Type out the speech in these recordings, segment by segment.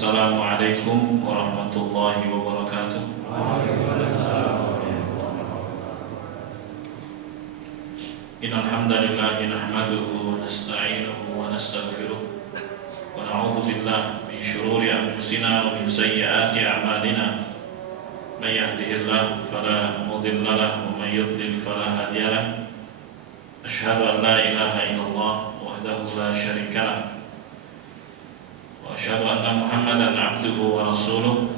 Assalamualaikum warahmatullahi wabarakatuh. Innal hamdalillah nahmaduhu wa nasta'inuhu wa nastaghfiruh wa na'udzu billahi min shururi anfusina wa min sayyiati a'malina. May yahdihillahu fala mudilla lahu wa may yudlil fala hadiya lahu. Asyhadu an la ilaha illallah wahdahu la syarika lahu wa asyhadu anna Muhammadan 'abduhu wa rasuluh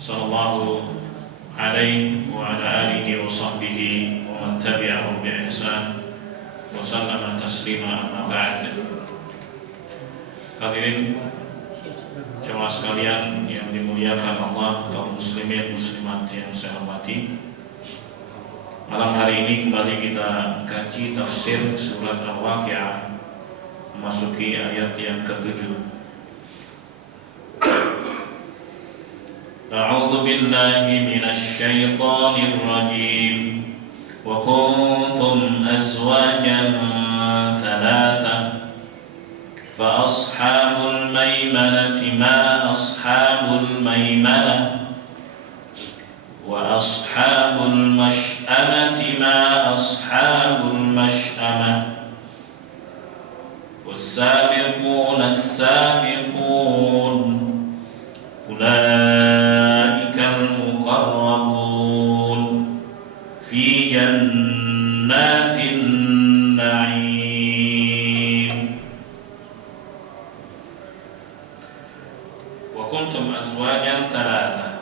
sallallahu alaihi wa ala alihi wa sahbihi wa man tabi'ahum bi ihsan wa sallama taslima amma ba'd. Hadirin jemaah sekalian yang dimuliakan Allah, kaum muslimin muslimat yang saya hormati, malam hari ini kembali kita kaji tafsir surat Al-Waqi'ah memasuki ayat yang ke-7. A'udzu billahi minasy syaithanir rajim. Wa kuntum azwajan thalatha fa ashabul maimanati ma ashabul maimanah wa ashabul mash'amati ma ashabul mash'amah was-sabiqun as-sabiqun ulaikal muqarrabun fi jannatin na'im. Wa kuntum azwajan thalatha.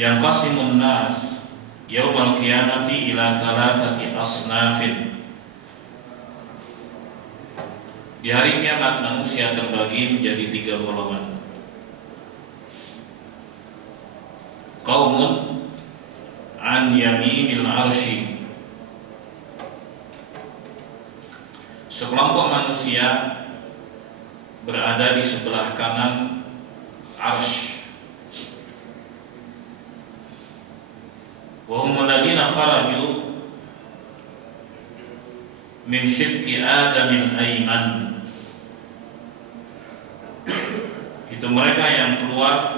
Yanqasimun nas yaumal qiyamati ila thalathati asnafin. Di hari kiamat manusia terbagi menjadi 3 golongan. Qaumun an yaminil arsy, sekelompok manusia berada di sebelah kanan arsy. Wa hum alladziina kharaju min syibki Adamil Aiman. Itu mereka yang keluar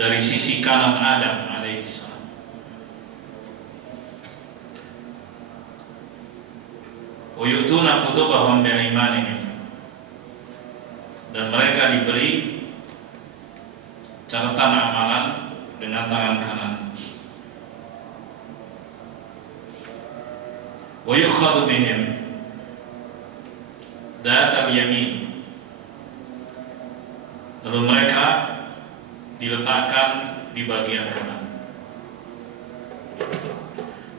dari sisi kanan Adam alaihissalam. Wa yu'tuna kutubahum bi'imanihim, dan mereka diberi catatan amalan dengan tangan kanan. Wa yukhadhu bihim dhatal yamin, lalu mereka diletakkan di bagian kanan.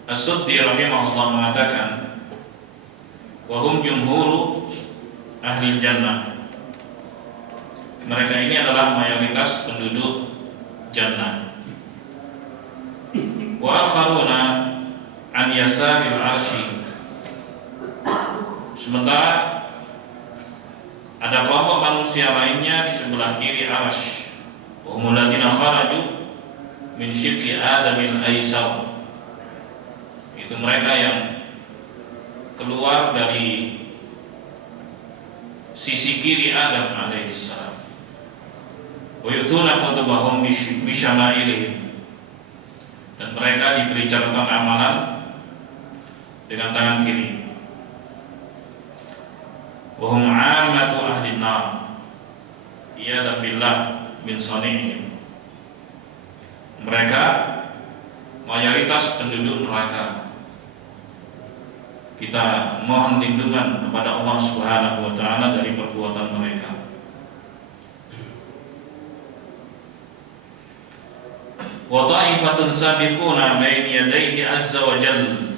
As-Suddi rahimahullah mengatakan, wa hum jumhuru ahli jannah, mereka ini adalah mayoritas penduduk jannah. Wa akharuna an yasaril arsy, sementara ada kelompok manusia lainnya di sebelah kiri arsy. Wa humul ladzina kharaju min syirki Adamil Aisar, itu mereka yang keluar dari sisi kiri Adam alaihissalam. Wa yu'tuna kutubahum bisyama'ilihim, dan mereka diberi catatan amalan dengan tangan kiri. Wa hum 'ammatu ahli nar iyadza billah min sani'ihim, mereka mayoritas penduduk neraka. Kita mohon lindungan kepada Allah Subhanahu wa taala dari perbuatan mereka. Wa ta'ifatun sabiquna baina yadayhi azza wa jalla,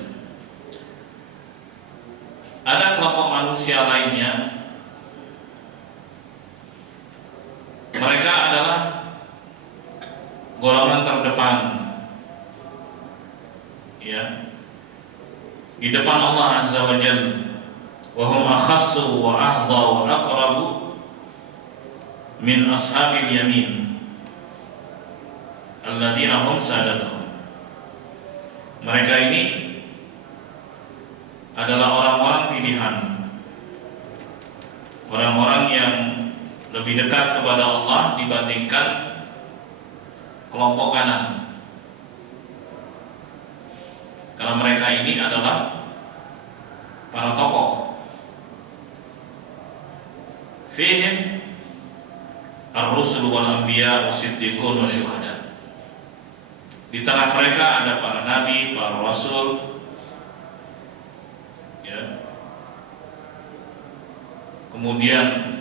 ada kelompok manusia lainnya, mereka adalah golongan terdepan, ya, di depan Allah azza wa jalla. Wa hum akhassu wa ahdha wa aqrabu min ashabil yamin alladzina hum sadatuhum. Mereka ini adalah orang-orang pilihan, orang-orang yang lebih dekat kepada Allah dibandingkan kelompok kanan. Karena mereka ini adalah para tokoh. Fihim ar-rusul wal anbiya was-siddiqun wasyuhada. Di tengah mereka ada para nabi, para rasul, ya. Kemudian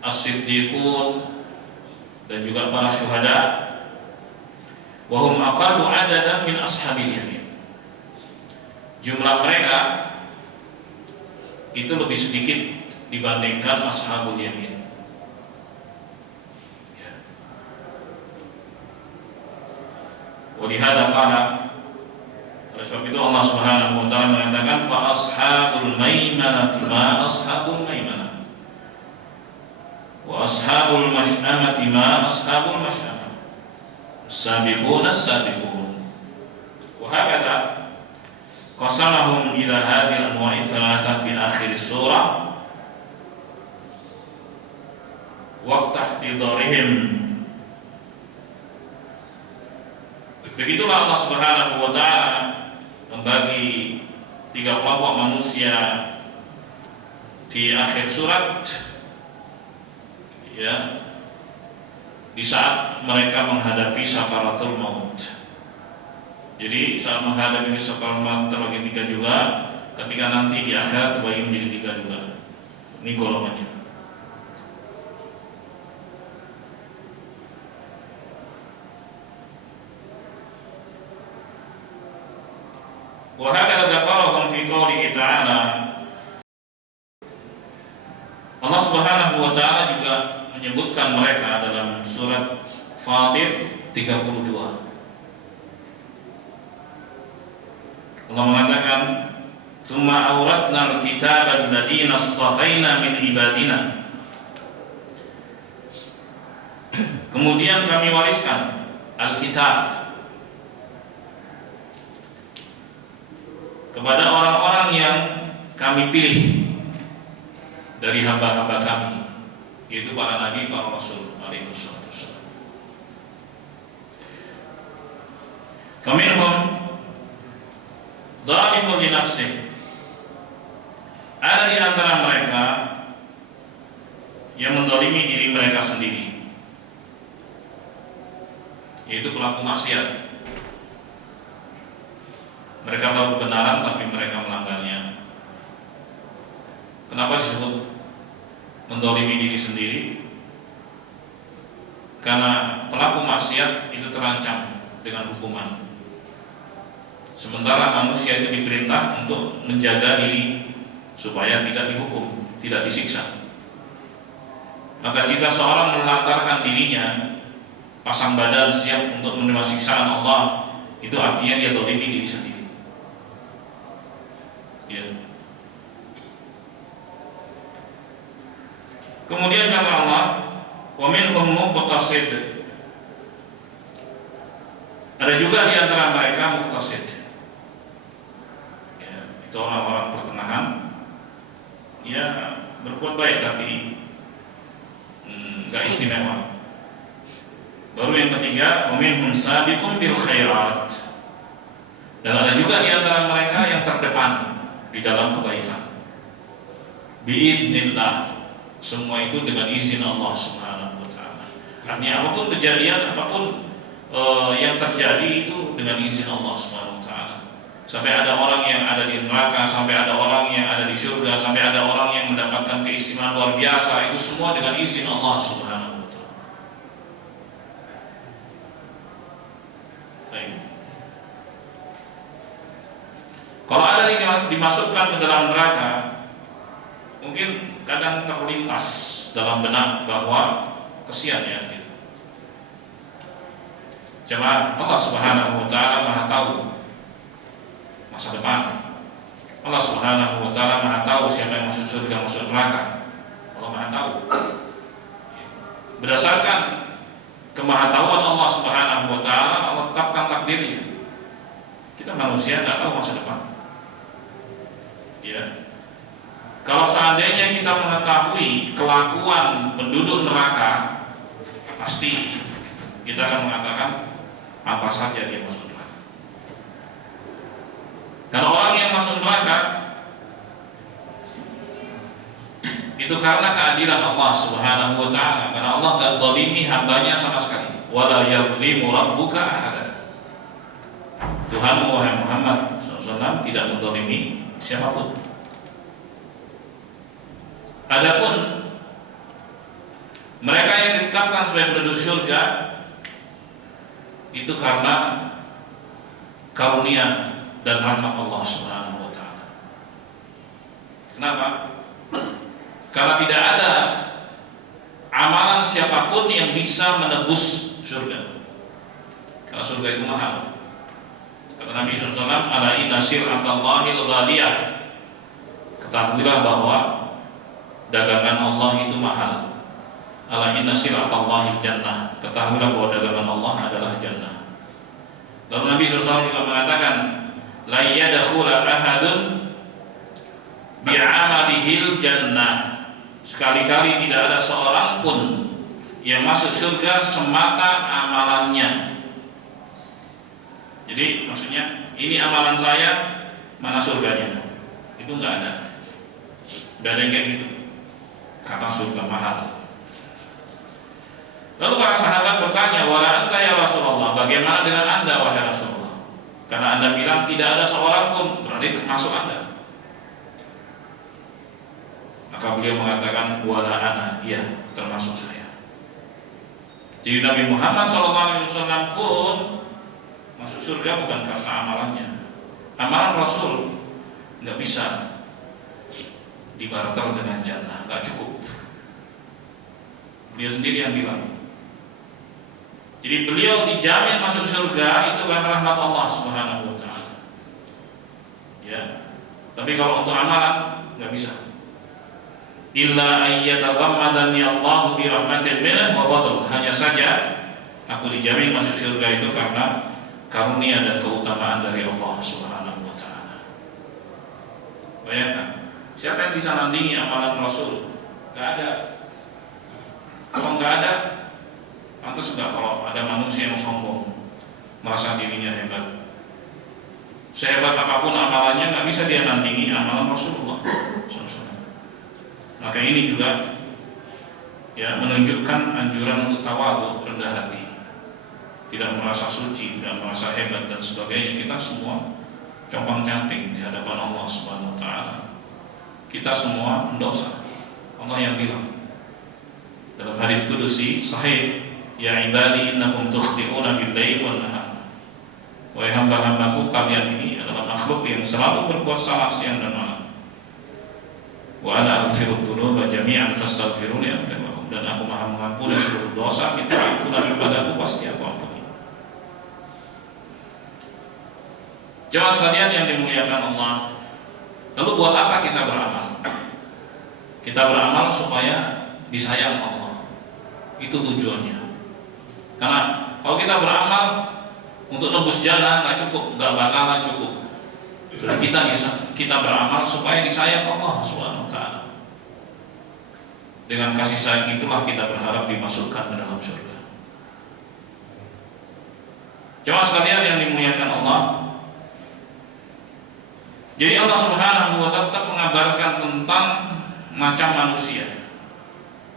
as-siddiqun dan juga para syuhada. Wa hum aqallu adadan min ashabil yamin. Jumlah mereka itu lebih sedikit dibandingkan ashabul yamin. Walihada qala, oleh sebab itu Allah Subhanahu wa taala mengatakan fa ashabul maimanah ma ashabul maimanah wa ashabul masy'amati ma ashabul masy'amah as-sabiqun as-sabiqun. Wa hakadha qasamahum ila hadhihi al-anwa'i thalatha fi akhir surah wa tahdidarihim. Begitulah Allah Subhanahu wa taala membagi 3 kelompok manusia di akhir surat, ya, di saat mereka menghadapi sakaratul maut. Jadi saat menghadapi sakaratul maut terbagi 3 juga, ketika nanti di akhirat terbagi menjadi 3 juga. Ini golongannya. Wahakala dzakarahum fi qoulihi ta'ala. Allah Subhanahu wa taala juga menyebutkan mereka dalam surat Fatir 32. Allah mengatakan, "Tsumma awrathna al-kitaba alladziina istafaina min ibadina." Kemudian kami wariskan Alkitab kepada orang-orang yang kami pilih dari hamba-hamba kami, yaitu para nabi, para rasul alaihi wassalam. Faminhum dhalimun li nafsihi. Ada di antara mereka yang mendolimi diri mereka sendiri, yaitu pelaku maksiat. Mereka tahu kebenaran tapi mereka melanggarnya. Kenapa disebut mendolimi diri sendiri? Karena pelaku maksiat itu terancam dengan hukuman, sementara manusia itu diperintah untuk menjaga diri supaya tidak dihukum, tidak disiksa. Maka jika seorang melantarkan dirinya, pasang badan siap untuk menerima siksaan Allah, itu artinya dia dolimi diri sendiri. Ya. Kemudian kata Allah, wa minhum muqtasid. Ada juga di antara mereka muqtasid. Ya, itu orang-orang pertengahan. Ya, berbuat baik tapi enggak istimewa. Baru yang ketiga, wa minhum sabiqun bil khairat. Dan ada juga di antara mereka yang terdepan di dalam kebaikan. Biidznillah, semua itu dengan izin Allah Subhanahu wa taala. Artinya apapun kejadian, apapun yang terjadi itu dengan izin Allah Subhanahu wa taala. Sampai ada orang yang ada di neraka, sampai ada orang yang ada di surga, sampai ada orang yang mendapatkan keistimewaan luar biasa, itu semua dengan izin Allah Subhanahu wa taala. Baik. Kalau ada yang dimasukkan ke dalam neraka, mungkin kadang terlintas dalam benak bahwa kesian ya gitu. Jemaah, Allah Subhanahu wa taala Maha tahu masa depan. Allah Subhanahu wa taala Maha tahu siapa yang masuk surga, masuk neraka. Allah Maha tahu. Berdasarkan kemahatauan Allah Subhanahu wa taala, Allah tetapkan takdirnya. Kita manusia nggak tahu masa depan. Ya. Kalau seandainya kita mengetahui kelakuan penduduk neraka, pasti kita akan mengatakan pantas saja dia masuk neraka. Karena orang yang masuk neraka itu karena keadilan Allah Subhanahu wa taala. Karena Allah enggak zalimi hambanya sama sekali. Wala yadhlimu rabbuka ahada. Tuhan wahai Muhammad SAW tidak menzalimi siapapun. Adapun mereka yang ditetapkan sebagai penduduk surga itu karena karunia dan rahmat Allah Subhanahu wa taala. Kenapa? Karena tidak ada amalan siapapun yang bisa menebus surga. Karena surga itu mahal. Kata Nabi SAW, ala inna sir'atallahil ghaliyah. Ketahuilah bahwa dagangan Allah itu mahal. Ala inna sir'atallahil jannah. Ketahuilah bahwa dagangan Allah adalah jannah. Lalu Nabi SAW juga mengatakan, la yadkhula ahadun bi'amalihil jannah. Sekali-kali tidak ada seorang pun yang masuk surga semata amalannya. Jadi maksudnya ini amalan saya, mana surganya? Itu enggak ada. Enggak ada yang kayak gitu. Kata surga mahal. Lalu para sahabat bertanya, wala anta ya Rasulullah, bagaimana dengan anda wahai Rasulullah? Karena anda bilang tidak ada seorang pun, berarti termasuk anda. Maka beliau mengatakan wala ana, iya termasuk saya. Jadi Nabi Muhammad SAW pun masuk surga bukan karena amalannya. Amalan Rasul nggak bisa dibarter dengan jannah, nggak cukup. Beliau sendiri yang bilang. Jadi beliau dijamin masuk surga itu karena rahmat Allah Subhanahu wa taala. Ya. Tapi kalau untuk amalan nggak bisa. Illa ayyataghammadani Allahu bi rahmatin minhu wa fadl. Hanya saja aku dijamin masuk surga itu karena karunia dan keutamaan dari Allah Subhanahu wa taala. Bayangkan, siapa yang bisa nandingi amalan Rasul? Enggak ada. Kalau enggak ada, pantas enggak kalau ada manusia yang sombong, merasa dirinya hebat. Sehebat apapun amalannya enggak bisa dia nandingi amalan Rasulullah. Maka ini juga ya menunjukkan anjuran untuk tawadhu, rendah hati, tidak merasa suci, tidak merasa hebat dan sebagainya. Kita semua compang cantik di hadapan Allah Subhanahu wa taala. Kita semua pendosa. Allah yang bilang dalam hadits qudsi sahih, ya ibadi innakum tukhti'una bil-laili wan-nahar. Wahai hamba-hambaku, kalian ini adalah makhluk yang selalu berbuat salah siang dan malam. Wa ana aghfiru dzunuba jami'an fastaghfiruni aghfir lakum. Dan aku Maha mengampuni seluruh dosa, minta ampunan kepadaku pasti aku ampuni. Jemaah sekalian yang dimuliakan Allah, lalu buat apa kita beramal? Kita beramal supaya disayang Allah. Itu tujuannya. Karena kalau kita beramal untuk nebus jannah nggak cukup, nggak bakalan cukup. Dan kita beramal supaya disayang Allah Subhanahu wa taala. Dengan kasih sayang itulah kita berharap dimasukkan ke dalam surga. Jemaah sekalian yang dimuliakan Allah, jadi Allah Subhanahu wa taala tetap mengabarkan tentang macam manusia,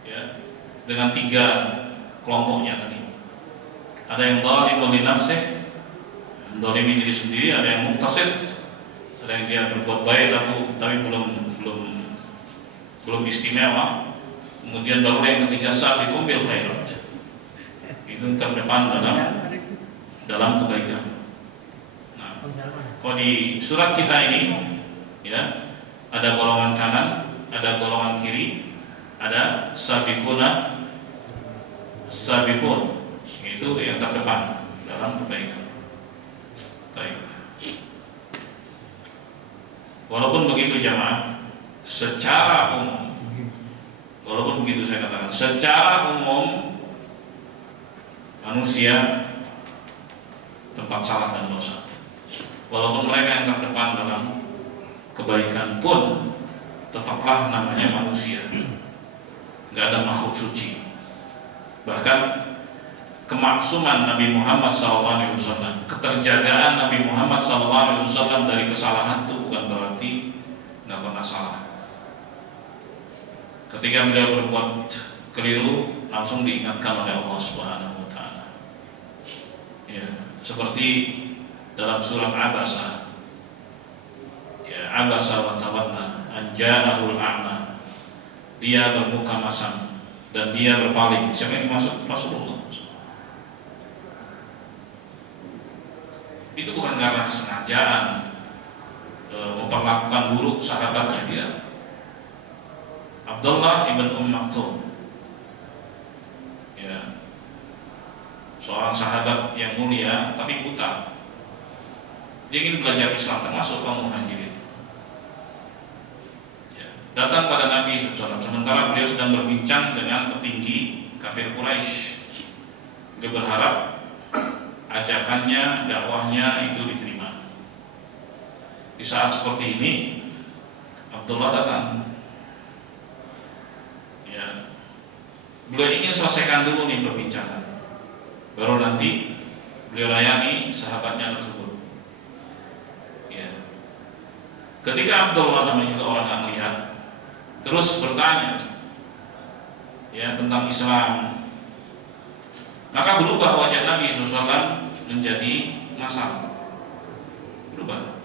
ya, dengan 3 kelompoknya tadi. Ada yang zalimun li nafsihi, zalimi diri sendiri, ada yang muqtasid, ada yang dia berbuat baik tapi belum istimewa. Kemudian baru yang ketiga sabiqum bil khairat, itu terdepan dalam kebaikan. Nah, kalau di surat kita ini ya ada golongan kanan, ada golongan kiri, ada sabiqun, itu yang terdepan dalam kebaikan. Baik. Walaupun begitu jamaah, secara umum, walaupun begitu saya katakan, secara umum manusia tempat salah dan dosa. Walaupun mereka yang terdepan dalam kebaikan pun tetaplah namanya manusia, nggak ada makhluk suci. Bahkan kemaksuman Nabi Muhammad SAW, keterjagaan Nabi Muhammad SAW dari kesalahan itu bukan berarti nggak pernah salah. Ketika beliau berbuat keliru, langsung diingatkan oleh Allah Subhanahu wa Ta'ala. Ya, seperti dalam surat Abasa, ya, Abasa wa tawalla an ja'ahul a'ma, dia bermuka masam dan dia berpaling. Siapa yang dimaksud? Rasulullah. Itu bukan karena kesengajaan memperlakukan buruk sahabatnya, dia. Abdullah ibn Maktum, ya, seorang sahabat yang mulia tapi buta. Dia ingin belajar Islam, termasuk kaum muhajirin. Ya, datang pada Nabi SAW sementara beliau sedang berbincang dengan petinggi kafir Quraisy. Dia berharap ajakannya, dakwahnya itu diterima. Di saat seperti ini, Abdullah datang. Ya, beliau ingin selesaikan dulu nih perbincangan, baru nanti beliau layani sahabatnya tersebut. Ya. Ketika Abdullah, namanya juga orang yang melihat, terus bertanya, ya, tentang Islam, maka berubah wajah Nabi SAW menjadi masam. Berubah.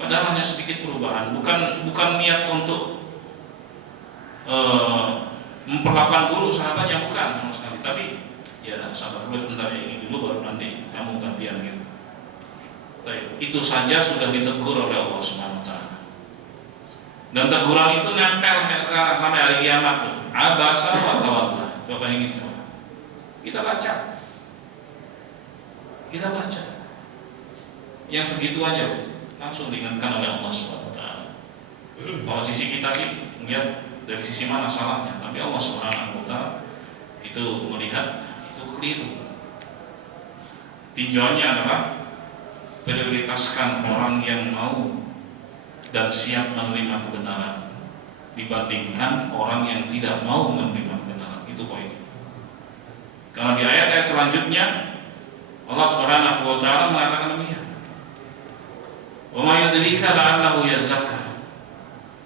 Padahal hanya sedikit perubahan, bukan niat untuk memperlakukan buruk sahabatnya, bukan sama sekali. Tapi ya sabar dulu sebentar, ini dulu baru nanti kamu gantian gitu. Itu saja sudah ditegur oleh Allah Subhanahu wa Ta'ala. Dan teguran itu nempel sampai sekarang, sampai hari kiamat. Abasa wa tawalla. Coba ingin coba. Kita baca. Yang segitu aja langsung diingatkan oleh Allah Subhanahu wa Ta'ala. Kalau sisi kita sih melihat dari sisi mana salahnya, tapi Allah Subhanahu wa Ta'ala itu melihat itu keliru. Tinjauannya adalah prioritaskan orang yang mau dan siap menerima kebenaran dibandingkan orang yang tidak mau menerima kebenaran. Itu poin. Karena di ayat-ayat selanjutnya Allah Subhanahu wa Ta'ala mengatakan demikian. Wa may yudrika la'allahu yazakka.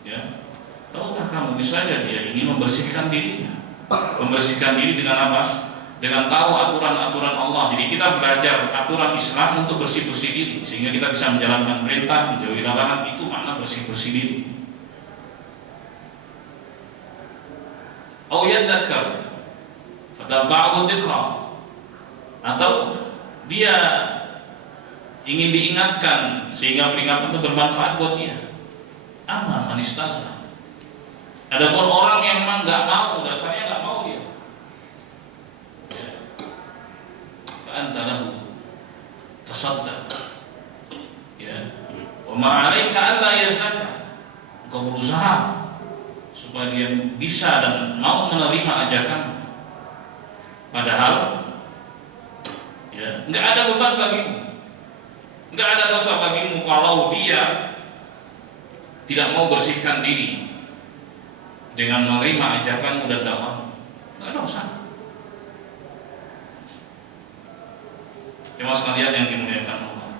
Ya. Tahukah kamu, misalnya dia ingin membersihkan dirinya. Membersihkan diri dengan apa? Dengan tahu aturan-aturan Allah. Jadi kita belajar aturan Islam untuk bersih-bersih diri, sehingga kita bisa menjalankan perintah, menjauhi larangan. Itu makna bersih-bersih diri. Au yadzakar fatanfa'uhu dzikra, atau dia ingin diingatkan sehingga peringatan itu bermanfaat buat dia. Amma man istaghna. Adapun orang yang memang nggak mau, dasarnya nggak mau dia, anta lahu tasaddaq, ya, wa ma 'alaika alla yazakka. Engkau berusaha supaya dia bisa dan mau menerima ajakan, padahal ya, nggak ada beban bagimu, nggak ada dosa bagimu kalau dia tidak mau bersihkan diri dengan menerima ajakanmu dan dakwahmu. Nggak ada dosa. Cuma sekalian yang dimuliakan Allah,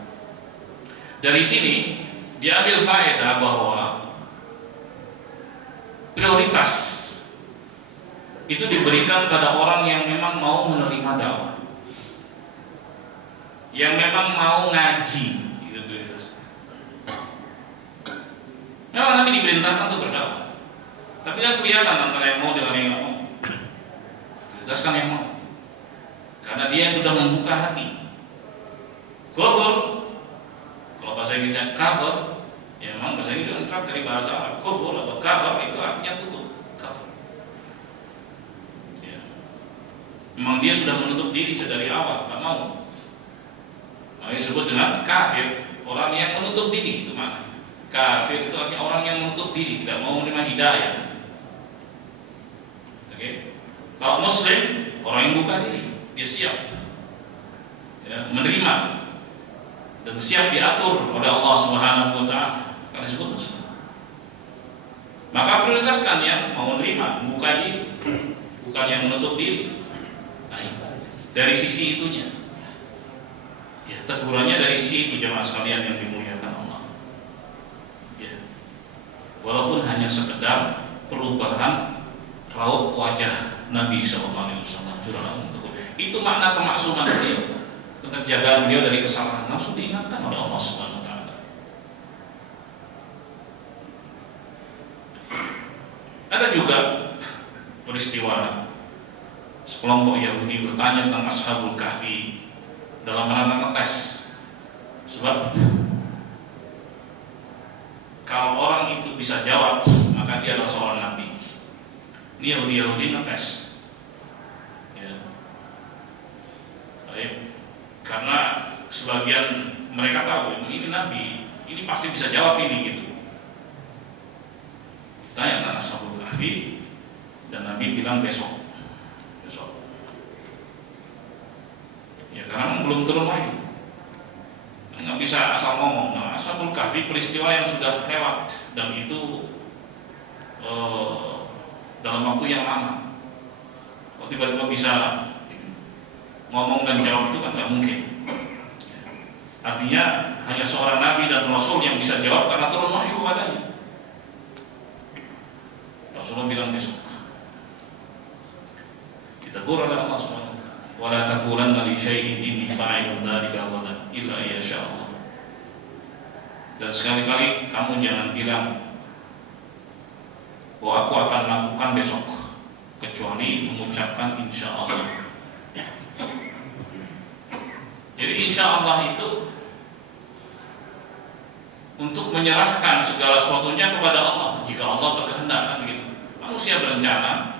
dari sini diambil faedah bahwa prioritas itu diberikan pada orang yang memang mau menerima dakwah, yang memang mau ngaji. Itu prioritas. Memang Nabi diperintahkan untuk berdakwah, tapi kan kelihatan antara yang mau dengan yang nggak mau. Prioritaskan yang mau, karena dia sudah membuka hati. Kufur, kalau bahasa Inggrisnya kafir, ya memang bahasa Inggris lengkap dari bahasa Arab. Kufur atau kafir itu artinya tutup. Kafir. Ya. Memang dia sudah menutup diri sedari awal, nggak mau. Nah, disebut dengan kafir, orang yang menutup diri. Itu mana? Kafir itu artinya orang yang menutup diri, tidak mau menerima hidayah. Oke. Kalau Muslim, orang yang buka diri, dia siap, ya, menerima dan siap diatur oleh Allah Subhanahu wa Ta'ala, karena disebut Muslim. Maka prioritaskan yang mau nerima, bukan diri, bukan yang menutup diri. Nah, dari sisi itunya, ya, tegurannya dari sisi itu jemaah sekalian yang dimuliakan Allah. Ya. Walaupun hanya sekedar perubahan raut wajah Nabi SAW sudah langsung tegur. Itu makna kemaksuman beliau, keterjagaan beliau dari kesalahan langsung diingatkan oleh Allah Subhanahu Wa Taala. Ada juga peristiwa sekelompok Yahudi bertanya tentang Ashabul Kahfi dalam rangka ngetes. Sebab kalau orang itu bisa jawab, maka dia adalah seorang nabi. Ini Yahudi ngetes. Ya. Baik. Karena sebagian mereka tahu ini nabi, ini pasti bisa jawab ini gitu. Tanya tentang Ashabul Kahfi dan Nabi bilang besok. Ya karena belum turun wahyu, nggak bisa asal ngomong. Nah, Ashabul Kahfi peristiwa yang sudah lewat dan itu dalam waktu yang lama. Kalau tiba-tiba bisa ngomong dan jawab itu kan nggak mungkin. Artinya hanya seorang nabi dan rasul yang bisa jawab karena turun wahyu kepadanya. Rasulullah bilang besok. Ditegur oleh Allah Subhanahu wa taala. Wala taqulanna li syai'in inni fa'ilun dzalika ghadan illa insya Allah. Dan sekali-kali kamu jangan bilang bahwa aku akan lakukan besok kecuali mengucapkan insya Allah. Jadi insya Allah itu untuk menyerahkan segala sesuatunya kepada Allah. Jika Allah berkehendak kan begitu. Manusia berencana,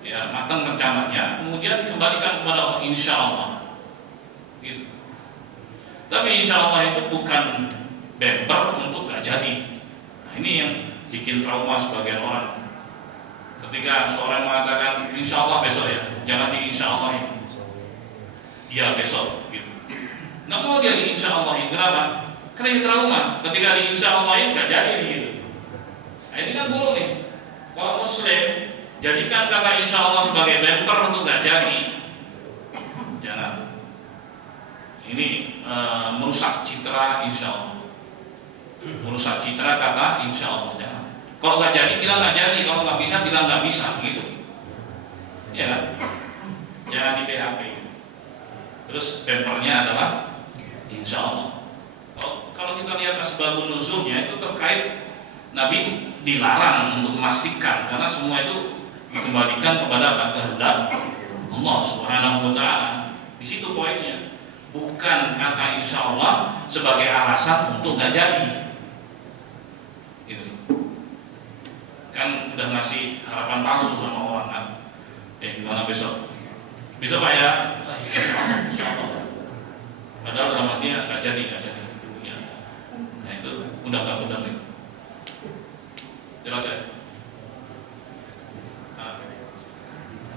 ya matang rencananya, kemudian dikembalikan kepada Allah insya Allah. Gitu. Tapi insya Allah itu bukan bemper untuk gak jadi. Nah, ini yang bikin trauma sebagian orang. Ketika seorang mengatakan insya Allah besok ya, jangan di insya Allah ya. Iya besok, gitu. Nggak mau dia di insya Allah. Kenapa? Karena ini trauma. Ketika di insya Allah nggak jadi gitu. Nah, ini kan buruk nih. Kalau Muslim jadikan kata insya Allah sebagai bemper untuk nggak jadi. Jangan. Ini merusak citra insya Allah. Merusak citra kata insya Allah. Jangan. Kalau nggak jadi bilang nggak jadi. Kalau nggak bisa bilang nggak bisa gitu. Ya kan? Jangan di PHP. Terus bempernya adalah insya Allah. Kalau kita lihat asbabun nuzulnya itu terkait Nabi dilarang untuk memastikan karena semua itu dikembalikan kepada kehendak Allah Subhanahu wa taala. Di situ poinnya. Bukan kata insya Allah sebagai alasan untuk nggak jadi. Gitu. Kan udah ngasih harapan palsu sama orang kan. Gimana besok? Besok Pak ya? Insya Allah. Padahal dalam hatinya nggak jadi. Ya. Nah itu udah nggak benar nih. Jelas ya?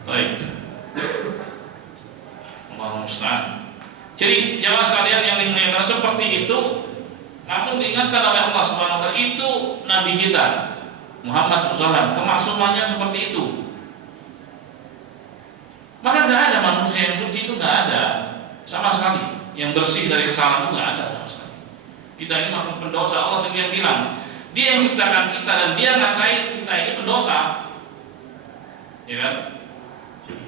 Baik. Allahumma musta'an. Jadi jamaah sekalian yang dimuliakan seperti itu langsung diingatkan oleh Allah Subhanahu wa taala, itu nabi kita Muhammad SAW, kemaksumannya seperti itu. Maka nggak ada manusia yang suci, itu nggak ada sama sekali. Yang bersih dari kesalahan itu nggak ada sama sekali. Kita ini makhluk pendosa. Allah sendiri yang bilang, Dia yang ciptakan kita dan Dia ngatain kita ini pendosa. Ya kan?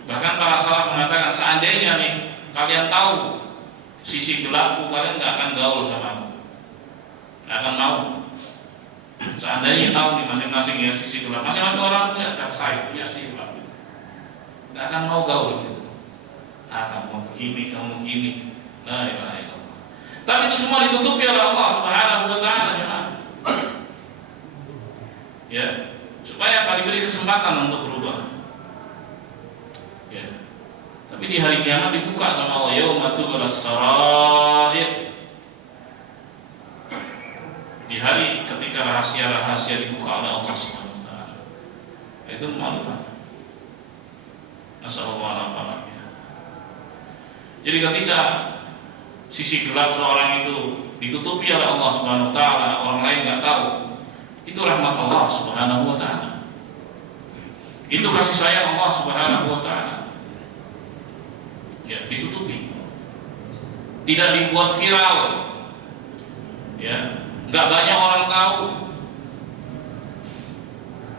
Bahkan para salaf mengatakan, seandainya nih kalian tahu sisi gelapku, kalian nggak akan gaul sama aku, nggak akan mau. Seandainya tahu nih masing-masing ya sisi gelap, masing-masing orang punya dark punya sisi gelap, nggak akan mau gaul gitu. Kamu mau begini, kamu begini, la ilaha illallah. Tapi itu semua ditutupi oleh Allah Subhanahu wa taala, jemaah. Ya, supaya apa? Diberi kesempatan untuk berubah. Ya. Tapi di hari kiamat dibuka sama Allah, yauma tublas sarair. Di hari ketika rahasia-rahasia dibuka oleh Allah Subhanahu wa taala. Itu memalukan. Nasallallahu alaihi. Jadi ketika sisi gelap seorang itu ditutupi oleh Allah Subhanahu wa taala, orang lain nggak tahu, Itu rahmat Allah Subhanahu wa taala. Itu kasih sayang Allah Subhanahu wa taala. Ya, ditutupi. Tidak dibuat viral. Ya, enggak banyak orang tahu.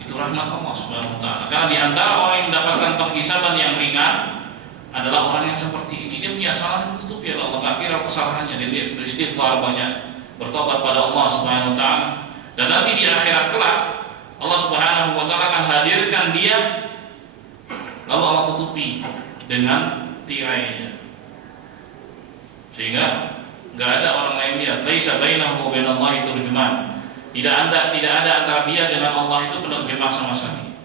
Itu rahmat Allah Subhanahu wa taala. Karena di antara orang yang mendapatkan penghisaban yang ringan adalah orang yang seperti ini. Dia punya salah ditutupi oleh Allah, enggak viral kesalahannya, dan dia beristighfar banyak, bertobat pada Allah Subhanahu wa taala. Dan nanti di akhirat kelak Allah Subhanahu wa taala akan hadirkan dia, lalu Allah tutupi dengan tirainya, sehingga nggak ada orang lain lihat. Laisa bainahu wa bainallahi turjuman. Tidak ada antara dia dengan Allah itu penerjemah sama sekali.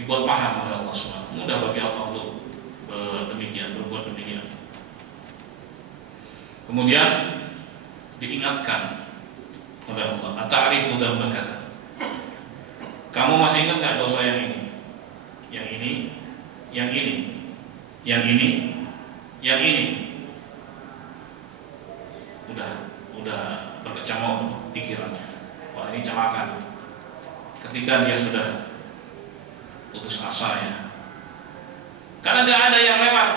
Dibuat paham oleh Allah SWT. Mudah bagi Allah untuk berbuat demikian. Kemudian diingatkan oleh Allah, "Ata'rifu dzambaka?" Kamu masih ingat nggak dosa yang ini? Yang ini, yang ini, yang ini, yang ini. Udah berkecamuk pikirannya. Wah, ini celaka. Ketika dia sudah putus asa ya. Karena nggak ada yang lewat,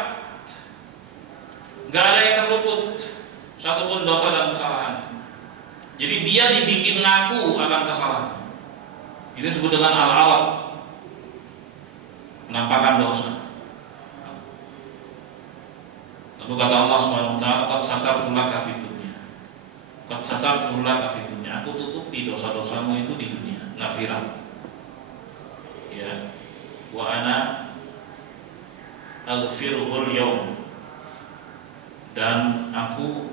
nggak ada yang terluput satupun dosa dan kesalahan. Jadi dia dibikin ngaku akan kesalahan. Itu disebut dengan al-alaq, penampakan dosa. Lalu kata Allah Subhanahu wa taala, "Qad satartu laka fid dunya." Qad satartu laka fid dunya. Aku tutupi dosa-dosamu itu di dunia, enggak viral. Ya. Wa ana aghfiruhul yawm. Dan aku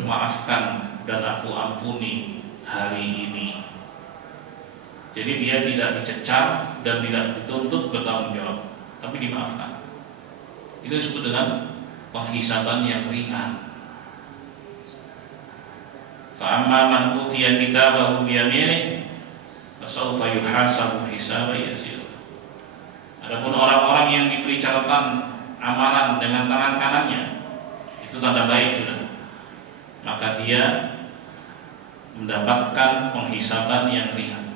maafkan dan aku ampuni hari ini. Jadi dia tidak dicecar dan tidak dituntut bertanggung jawab, tapi dimaafkan. Itu disebut dengan penghisaban yang ringan. Fa'amma man utiya kitabahu biyaminih fasawfa yuhasabu hisaban yasira. Adapun orang-orang yang diberi catatan amalan dengan tangan kanannya, itu tanda baik sudah, maka dia mendapatkan penghisaban yang ringan.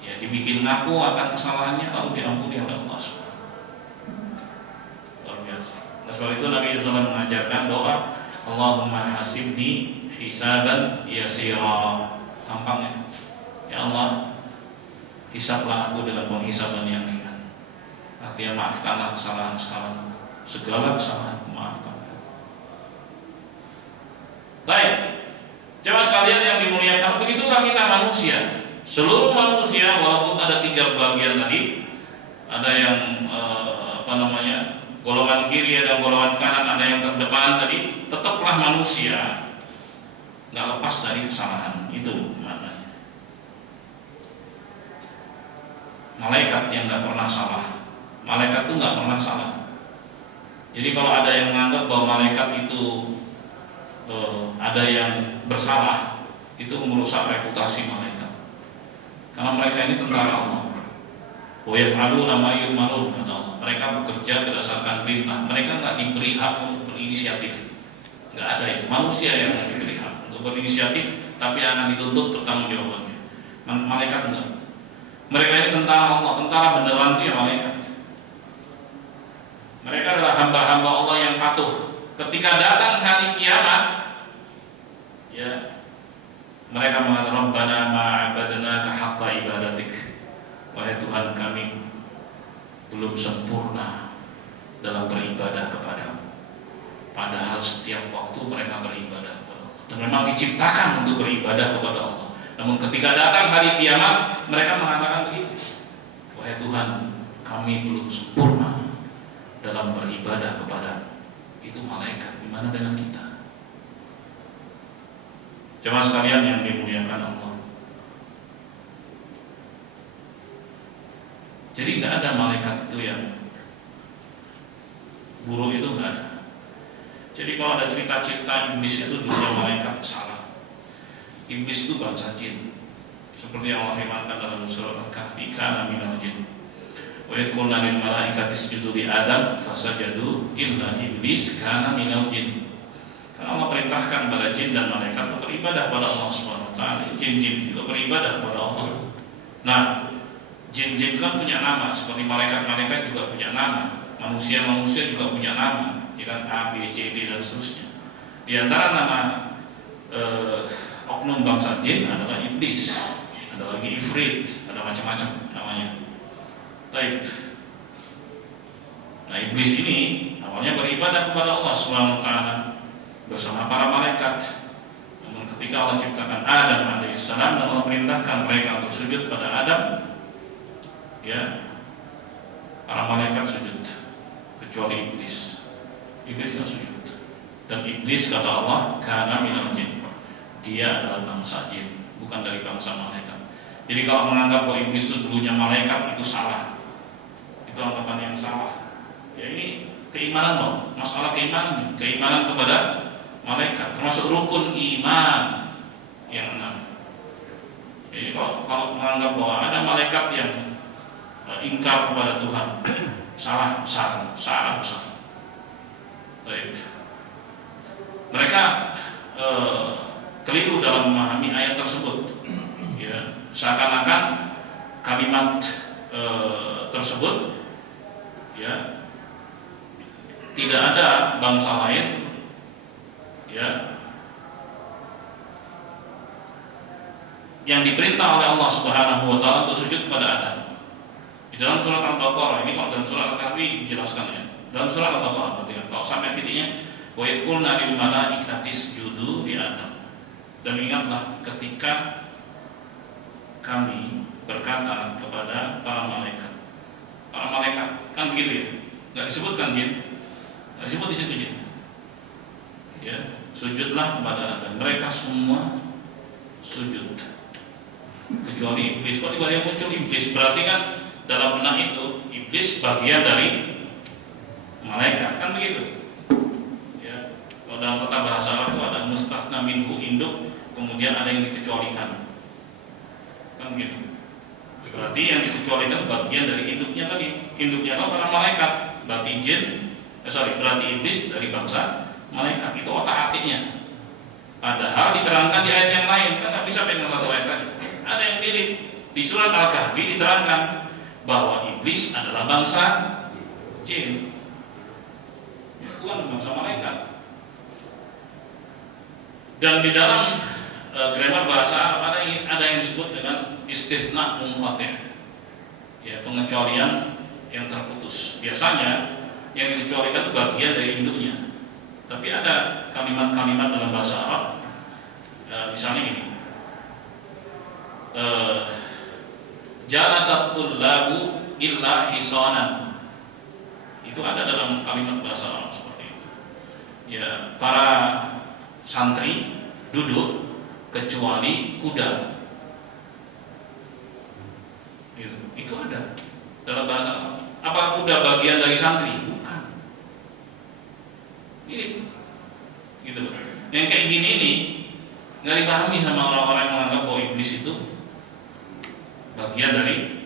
Ya, dibikin ngaku akan kesalahannya lalu diampuni oleh Allah SWT. Luar biasa. Nah, sebab itu Nabi SAW mengajarkan doa, Allahumma hasibni hisaban yasira. Gampangnya, ya Allah, hisablah aku dengan penghisaban yang ringan. Artinya maafkanlah kesalahan-kesalahan, segala kesalahan maafkan. Baik, jemaah sekalian yang dimuliakan, begitulah kita manusia. Seluruh manusia, walaupun ada 3 bagian tadi, ada yang golongan kiri, ada golongan kanan, ada yang terdepan tadi, tetaplah manusia, nggak lepas dari kesalahan. Itu maknanya. Malaikat yang nggak pernah salah, malaikat itu nggak pernah salah. Jadi kalau ada yang menganggap bahwa malaikat itu ada yang bersalah, itu merusak reputasi malaikat. Karena mereka ini tentara Allah. Wa yaf'aluna ma yu'marun, kata Allah. Mereka bekerja berdasarkan perintah. Mereka nggak diberi hak untuk berinisiatif. Nggak ada itu. Manusia yang diberi hak untuk berinisiatif, tapi akan dituntut pertanggungjawabannya. Malaikat enggak. Mereka ini tentara Allah, tentara beneran dia malaikat. Mereka adalah hamba-hamba Allah yang patuh. Ketika datang hari kiamat, ya, mereka mengatakan, Rabbana ma'abadnaka haqqa ibadatik. Wahai Tuhan kami, belum sempurna dalam beribadah kepadamu. Padahal setiap waktu mereka beribadah kepada Allah, dan memang diciptakan untuk beribadah kepada Allah. Namun ketika datang hari kiamat, mereka mengatakan begitu, wahai Tuhan, kami belum sempurna dalam beribadah kepadamu. Itu malaikat, gimana dengan kita? Jemaah sekalian yang dimuliakan Allah. Jadi nggak ada malaikat itu yang buruk, itu nggak ada. Jadi kalau ada cerita-cerita iblis itu juga malaikat, salah. Iblis itu bangsa jin, seperti yang Allah firmankan dalam surat Al-Kahfi, kana minal jin. Wa idh qulna lil malaikati isjudu li Adam fasajadu illa iblis kana minal jin. Karena Allah perintahkan kepada jin dan malaikat untuk beribadah kepada Allah Subhanahu wa taala. Jin-jin juga beribadah kepada Allah. Nah, jin-jin itu kan punya nama, seperti malaikat-malaikat juga punya nama, manusia-manusia juga punya nama, ya kan, A, B, C, D dan seterusnya. Di antara nama oknum bangsa jin adalah iblis, ada lagi ifrit, ada macam-macam namanya. Baik. Nah, iblis ini awalnya beribadah kepada Allah Subhanahu wa taala bersama para malaikat. Namun ketika Allah ciptakan Adam alaihissalam dan Allah perintahkan mereka untuk sujud pada Adam, ya, para malaikat sujud kecuali iblis. Iblis tidak sujud. Dan iblis kata Allah kana minal jin. Dia adalah bangsa jin, bukan dari bangsa malaikat. Jadi kalau menganggap bahwa iblis itu dulunya malaikat itu salah. Itu anggapan yang salah. Ya, ini keimanan loh, masalah keimanan kepada malaikat termasuk rukun iman yang 6. Jadi kalau menganggap bahwa ada malaikat yang ingkar kepada Tuhan, salah besar. Baik. Mereka keliru dalam memahami ayat tersebut. Ya, seakan-akan kalimat tersebut, ya, tidak ada bangsa lain, ya, yang diperintah oleh Allah Subhanahu wa taala untuk sujud kepada Adam. Di dalam surat Al-Baqarah ini, kalau dalam surat Al-Kahfi dijelaskan, ya. Dalam surat Al-Baqarah berarti kalau sampai titiknya wa yaqulna lil malaikati isjudu li Adam. Dan ingatlah ketika kami berkata kepada para malaikat. Para malaikat kan begitu ya. Enggak disebutkan jin. Enggak disebut di situ jin. Ya, sujudlah kepada Adam. Mereka semua sujud. Kecuali iblis. Kalau tiba-tiba muncul iblis, berarti kan dalam benak itu iblis bagian dari malaikat, kan begitu. Ya, kalau dalam tata bahasa Arab itu ada mustathna minhu, induk, kemudian ada yang dikecualikan, kan begitu. Berarti yang dikecualikan bagian dari induknya tadi. Induknya adalah para malaikat. Berarti berarti iblis dari bangsa malaikat. Itu otak-atiknya. Padahal diterangkan di ayat yang lain, kan nggak bisa pegang satu ayat tadi. Ada yang mirip. Di surat Al-Kahfi diterangkan bahwa iblis adalah bangsa jin, bukan bangsa malaikat. Dan di dalam grammar bahasa Arab ada yang disebut dengan istisna munqati', ya, pengecualian yang terputus. Biasanya yang dikecualikan itu bagian dari induknya. Tapi ada kalimat-kalimat dalam bahasa Arab, misalnya ini, jalasatul labu illa hisanan. Itu ada dalam kalimat bahasa Arab seperti itu. Ya, para santri duduk kecuali kuda. Itu ada dalam bahasa Arab. Apakah kuda bagian dari santri? Bukan. Ini, gitu loh. Yang kayak gini ini nggak dipahami sama orang-orang yang menganggap bahwa iblis itu bagian dari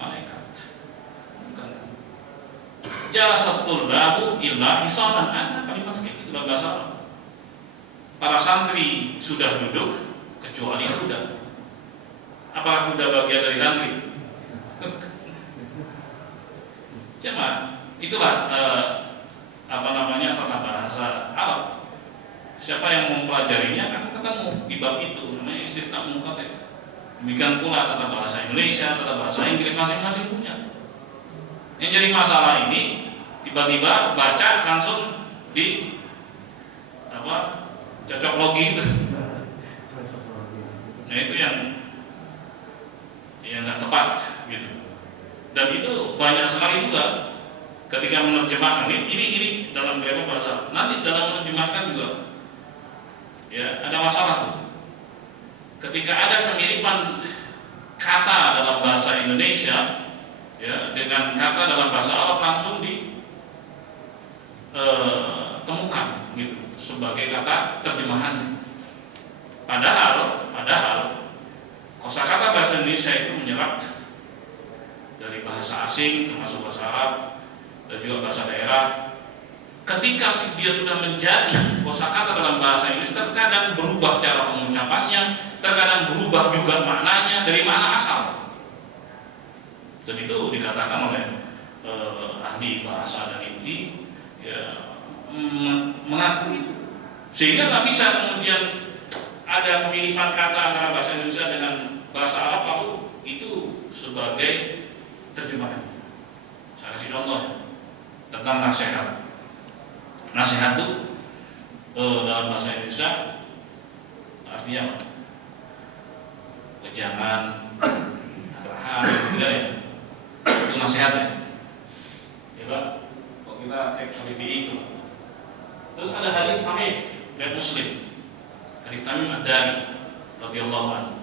malaikat. Bukan. Jalasatul labu illa hisanan. Ada kalimat seperti itu dalam bahasa Arab. Para santri sudah duduk kecuali kuda. Apakah kuda bagian dari santri? Cuma itulah tata bahasa Arab. Siapa yang mempelajarinya akan ketemu di bab itu, namanya istisna munqati'. Demikian pula tata bahasa Indonesia, tata bahasa Inggris masing-masing punya. Yang jadi masalah ini tiba-tiba baca langsung di cocok logi. Nah, itu yang nggak tepat gitu. Dan itu banyak sekali juga ketika menerjemahkan ini dalam grammar bahasa. Nanti dalam menerjemahkan juga, ya, ada masalah tuh. Ketika ada kemiripan kata dalam bahasa Indonesia, ya, dengan kata dalam bahasa Arab langsung ditemukan gitu sebagai kata terjemahan. Padahal kosakata bahasa Indonesia itu menyerap dari bahasa asing termasuk bahasa Arab dan juga bahasa daerah, ketika dia sudah menjadi kosakata dalam bahasa Inggris, terkadang berubah cara pengucapannya, terkadang berubah juga maknanya, dari mana asal. Dan itu dikatakan oleh ahli bahasa dan ini ya, mengakui itu, sehingga nggak bisa kemudian ada kemiripan kata antara bahasa Indonesia dengan bahasa Arab lalu itu sebagai terjemahan. Saya kasih contoh tentang nasihat. Nasihat itu dalam bahasa Indonesia artinya apa? Jangan, arahan, gitu ya. Itu nasihat ya. Kalau kita cek KBBI itu. Terus ada hadis sahih riwayat Muslim, hadis Tamim Ad-Dari radhiyallahu anhu.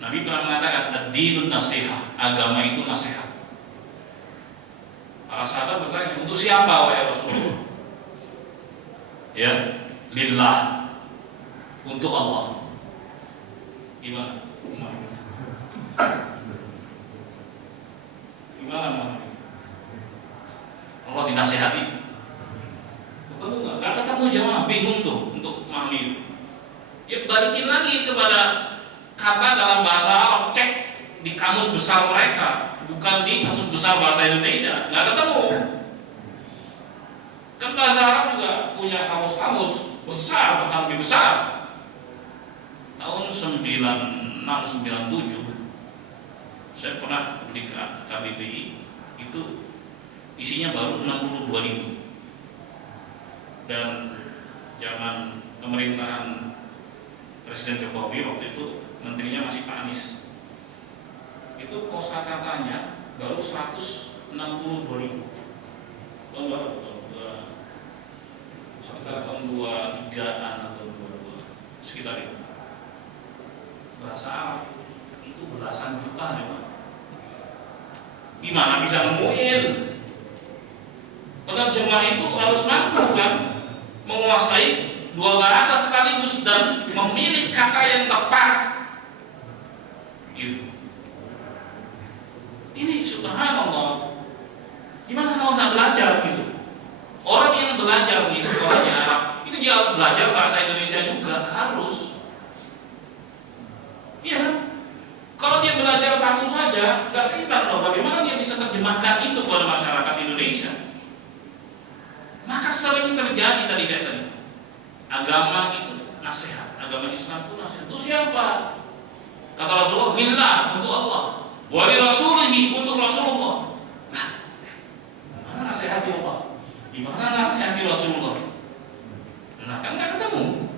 Nabi pernah mengatakan ad-dinun nasihah, agama itu nasihat. Para sahabat bertanya, untuk siapa wahai Rasulullah? Ya, lillah, untuk Allah. Gimana? Gimana? Allah dinasihati. Ketemu nggak? Nggak ketemu jamaah, bingung tuh untuk memahami. Ya balikin lagi kepada kata dalam bahasa Arab, cek di kamus besar mereka, bukan di kamus besar bahasa Indonesia. Nggak ketemu. Kan bahasa Arab juga punya kamus-kamus besar, bahkan lebih besar. Tahun 96-97 saya pernah di KBBI, itu isinya baru 62.000. Dan zaman pemerintahan Presiden Jokowi waktu itu menterinya masih Pak Anies, itu kosakatanya baru 162.000. Tahun baru tahun 23-an atau 22 sekitar itu. Bahasa Arab itu belasan juta ya Pak. Gimana bisa nemuin? Penerjemah itu harus mampu kan menguasai dua bahasa sekaligus dan memilih kata yang tepat. Gitu. Ini subhanallah. Gimana kalau nggak belajar gitu? Orang yang belajar nih sekolahnya Arab itu dia harus belajar bahasa Indonesia juga, harus. Iya kan? Kalau dia belajar satu saja nggak seimbang loh. Bagaimana dia bisa terjemahkan itu kepada masyarakat Indonesia? Maka sering terjadi tadi kayak tadi. Agama itu nasihat, agama Islam itu nasihat. Untuk siapa? Kata Rasulullah, lillah, untuk Allah. Wa li rasulihi, untuk Rasulullah. Nah, mana nasihati Allah? Gimana nasihati Rasulullah? Nah, kan nggak ketemu.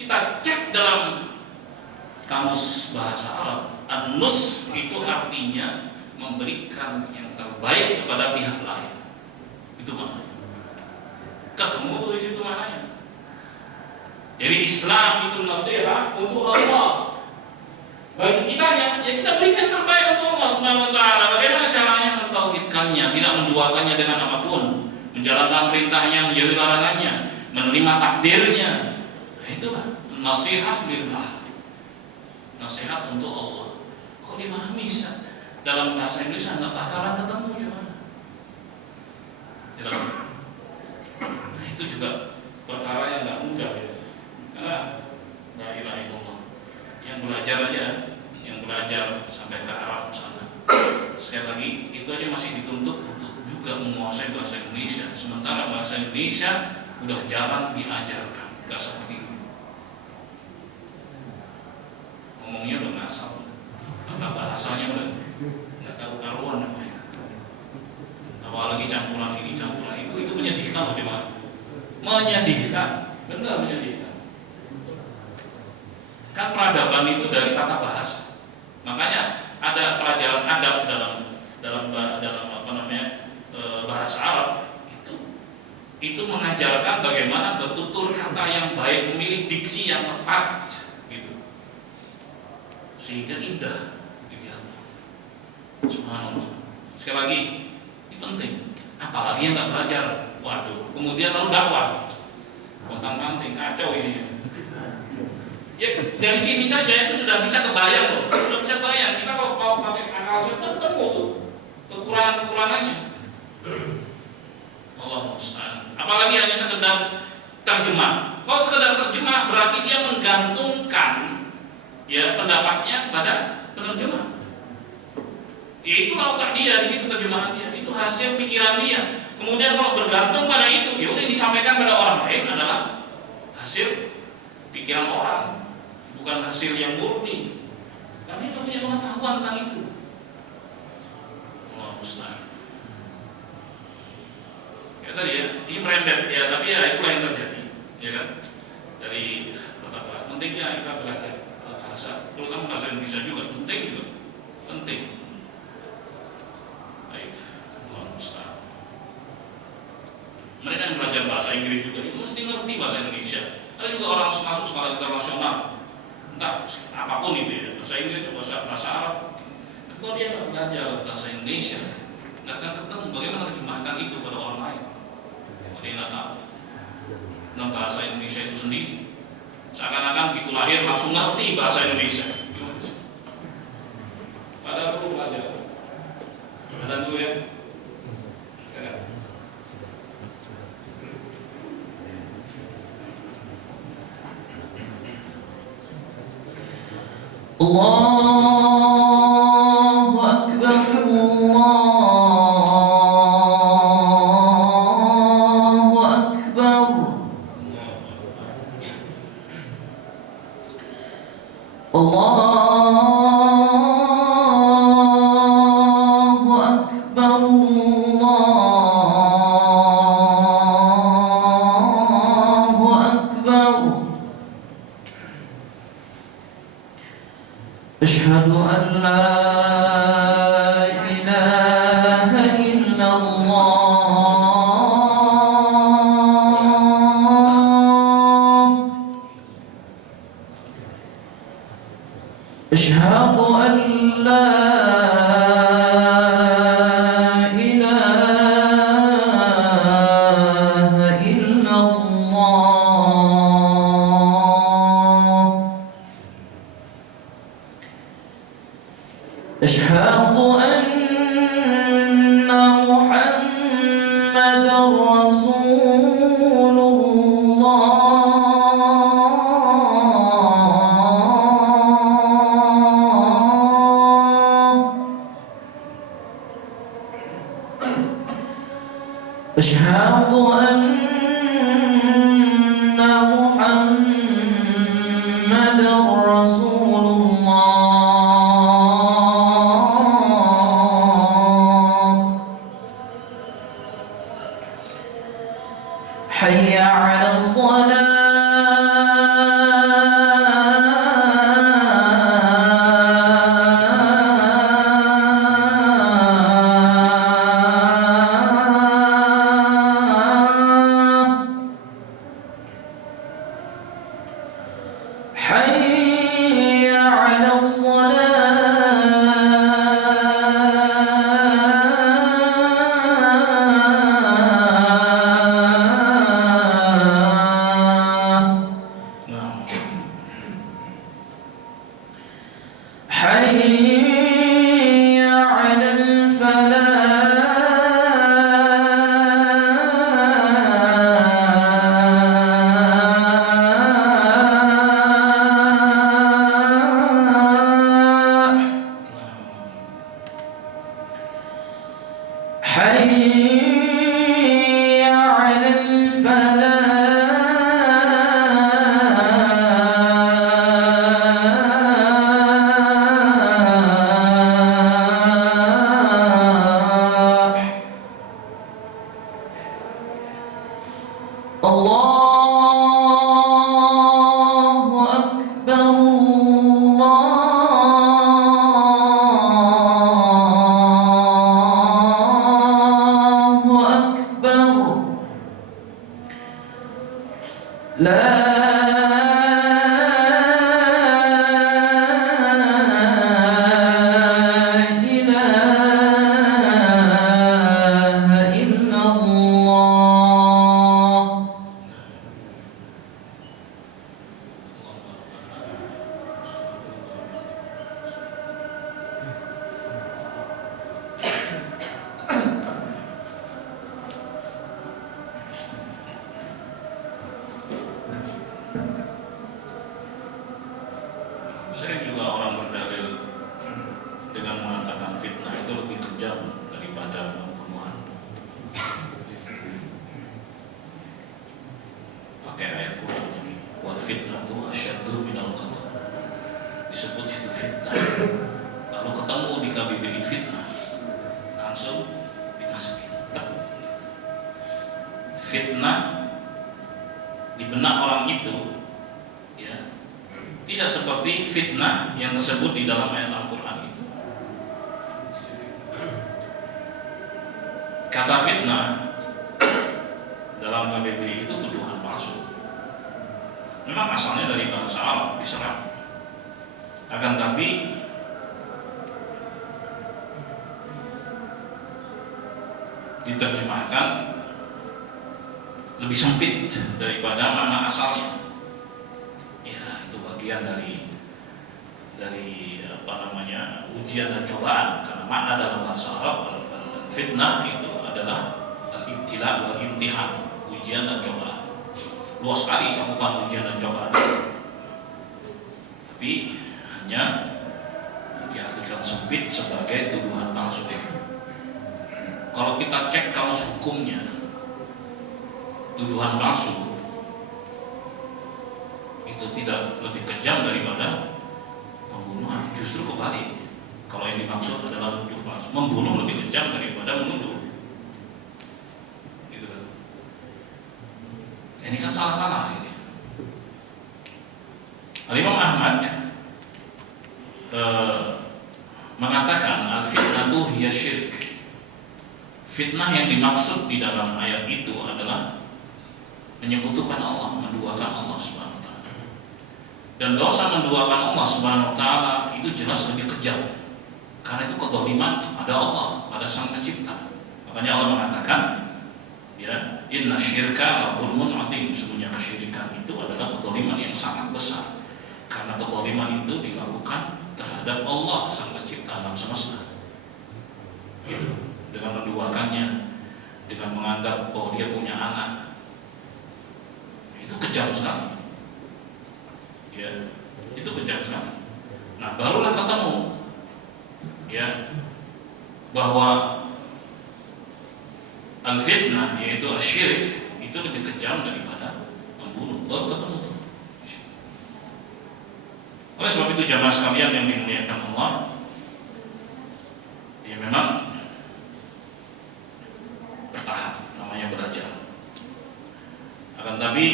Kita cek dalam kamus bahasa Arab, an-nus itu artinya memberikan yang terbaik kepada pihak lain. Itu maknanya. Ketemu tuh di situ maknanya. Jadi Islam itu nasihat untuk Allah. Bagi kitanya, ya kita berikan terbaik untuk Allah Subhanahu wa taala. Bagaimana caranya mentauhidkannya, tidak menduakannya dengan apapun, menjalankan perintahnya, menjauhi larangannya, menerima takdirnya. Nah, itulah nasihat billah. Nasihat untuk Allah. Kok dipahami dalam bahasa Indonesia nggak bakalan ketemu cuma. Nah, itu juga perkara yang nggak mudah ya. Karena la ilaha illallah. Yang belajar aja, yang belajar sampai ke Arab sana. Sekali lagi, itu aja masih dituntut untuk juga menguasai bahasa Indonesia. Sementara bahasa Indonesia udah jarang diajarkan, nggak seperti itu. Ngomongnya udah ngasal, tata bahasanya udah nggak tahu karuan namanya. Apalagi campuran ini, campuran itu menyedihkan loh cuma. Menyedihkan, benar menyedihkan. Kan peradaban itu dari tata bahasa. Makanya ada pelajaran adab dalam apa namanya bahasa Arab itu mengajarkan bagaimana bertutur kata yang baik, memilih diksi yang tepat, gitu. Sehingga indah dilihat. Subhanallah. Sekali lagi, ini penting. Apalagi yang nggak belajar, waduh. Kemudian lalu dakwah, pontang-panting, kacau isinya. Ya dari sini saja itu sudah bisa kebayang loh, sudah bisa bayang. Kita kalau mau pakai akal sehat ketemu tuh kekurangannya. Allah Allah musta'an. Apalagi hanya sekedar terjemah. Kalau sekedar terjemah berarti dia menggantungkan ya pendapatnya pada penerjemah. Ya itulah otak dia di situ, terjemahan dia. Itu hasil pikiran dia. Kemudian kalau bergantung pada itu, ya udah yang disampaikan pada orang lain adalah hasil pikiran orang, bukan hasil yang murni. Karena dia punya pengetahuan tentang itu. Allah musta'an. Ya tadi ya, ini merembet ya, tapi ya itulah yang terjadi, ya kan? Dari betapa pentingnya kita belajar bahasa, terutama bahasa Indonesia juga penting. Baik, Allah musta'an. Mereka yang belajar bahasa Inggris juga ini mesti ngerti bahasa Indonesia. Ada juga orang masuk sekolah internasional, entah apapun itu ya, bahasa Inggris, bahasa Arab. Tapi kalau dia nggak belajar bahasa Indonesia, nggak akan ketemu bagaimana terjemahkan itu pada orang lain. Kalau dia nggak tahu tentang bahasa Indonesia itu sendiri, seakan-akan begitu lahir langsung ngerti bahasa Indonesia. Padahal perlu belajar. Belajar dulu ya. Allahu Akbar, Allahu Akbar. Allahu Akbar, Allahu Akbar. أشهد أن لا إله إلا الله. أشهد أن لا إله إلا الله. أشهد أن محمدا رسول الله. أشهد أن محمدا رسول الله. حي على الصلاة. حي على الصلاة. حي على الفلاح. حي على الفلاح. الله أكبر، الله أكبر. لا إله إلا الله. asyaddu minal qatl. Disebut itu fitnah. Lalu ketemu di KBBI fitnah, langsung dimasukin. Fitnah di benak orang itu, ya, tidak seperti fitnah yang tersebut di dalam ayat Al-Quran itu. Kata fitnah dalam KBBI itu tuduhan palsu. Memang asalnya dari bahasa Arab, diserap. Akan tapi diterjemahkan lebih sempit daripada makna asalnya. Ya, itu bagian dari ujian dan cobaan, karena makna dalam bahasa Arab fitnah itu adalah al-ibtila wal imtihan, ujian dan cobaan. Luas sekali cakupan ujian dan cobaan. Tapi hanya diartikan sempit sebagai tuduhan palsu. Kalau kita cek kamus hukumnya, tuduhan palsu itu tidak lebih kejam daripada pembunuhan. Justru kebalik. Kalau yang dimaksud adalah menuduh palsu, membunuh lebih kejam daripada menuduh. Gitu kan? Ini kan salah-salah ini. Imam Ahmad mengatakan al-fitnatu hiya syirk. Fitnah yang dimaksud di dalam ayat itu adalah menyekutukan Allah, menduakan Allah Subhanahu wa taala. Dan dosa menduakan Allah Subhanahu wa taala itu jelas lebih kejam. Karena itu kezaliman kepada Allah, pada Sang Pencipta. Makanya Allah mengatakan, ya, inna syirka la dzulmun adzim. Sesungguhnya kesyirikan itu adalah kezaliman yang sangat besar. Karena kezaliman itu dilakukan terhadap Allah Sang Pencipta alam semesta. Gitu. Dengan menduakannya, dengan menganggap bahwa dia punya anak. Itu kejam sekali. Ya, itu kejam sekali. Nah, barulah ketemu, ya, bahwa al-fitnah yaitu asyirik itu lebih kejam daripada membunuh. Baru ketemu tuh. Oleh sebab itu jamaah sekalian yang dimuliakan Allah, ya memang bertahap, namanya belajar. Akan tapi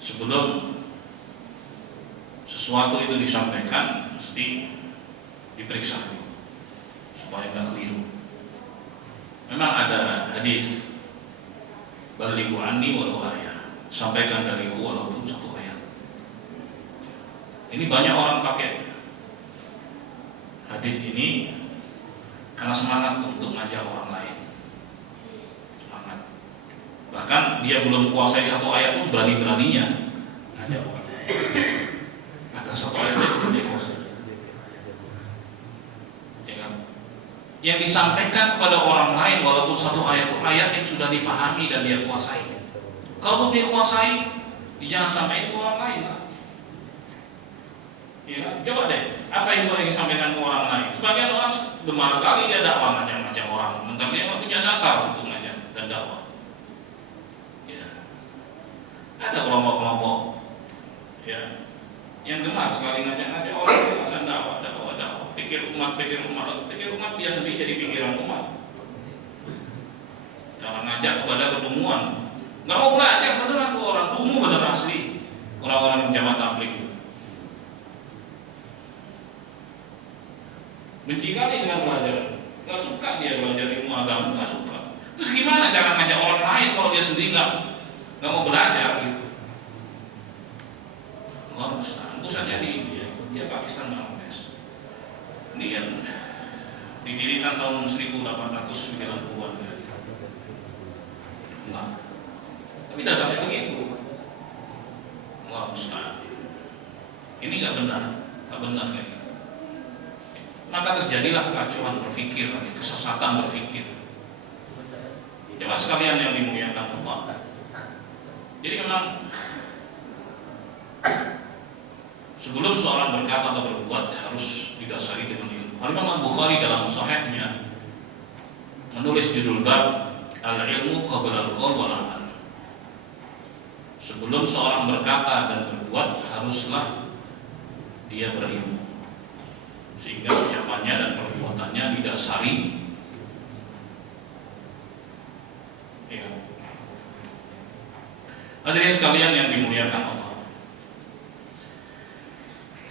sebelum sesuatu itu disampaikan mesti diperiksa supaya nggak keliru. Memang ada hadis, balighu anni walau ayat, sampaikan dariku walaupun satu ayat. Ini banyak orang pakai hadis ini karena semangat untuk ngajak orang lain. Semangat. Bahkan dia belum kuasai satu ayat pun berani-beraninya ngajak orang lain. Padahal satu ayat itu belum dikuasai. Ya kan? Yang disampaikan kepada orang lain walaupun satu ayat itu ayat yang sudah dipahami dan dia kuasai. Kalau belum dia kuasai, jangan sampaikan ke orang lain. Ya, coba deh, apa yang boleh disampaikan ke orang lain? Sebagian orang gemar sekali dia dakwah ngajak orang, mentang dia nggak punya dasar untuk ngajak dan dakwah. Ya, ada kelompok-kelompok, ya, yang gemar sekali ngajak orang yang dakwah. Pikir umat dia sendiri jadi pikiran umat. Cara ngajak kepada kedunguan, nggak mau belajar beneran tuh orang dungu bener asli, orang-orang jamaah tabligh. Benci kali dengan belajar, nggak suka dia belajar ilmu agama, nggak suka. Terus gimana cara ngajak orang lain kalau dia sendiri nggak mau belajar gitu? Allah Ustaz, pusatnya di India, dia Pakistan Bangladesh. Ini yang didirikan tahun 1890-an kan? Enggak. Tapi dasarnya begitu. Allah Ustaz, ini nggak benar kayak gitu. Maka terjadilah kekacauan berpikir, kesesatan berpikir. Coba sekalian yang dimuliakan Allah. Jadi memang sebelum seorang berkata atau berbuat harus didasari dengan ilmu. Imam Al-Bukhari dalam Sahihnya menulis judul bab al-ilmu qabla al-qaul wal amal. Sebelum seorang berkata dan berbuat, haruslah dia berilmu, sehingga ucapannya dan perbuatannya didasari ya. Hadirin sekalian yang dimuliakan Allah.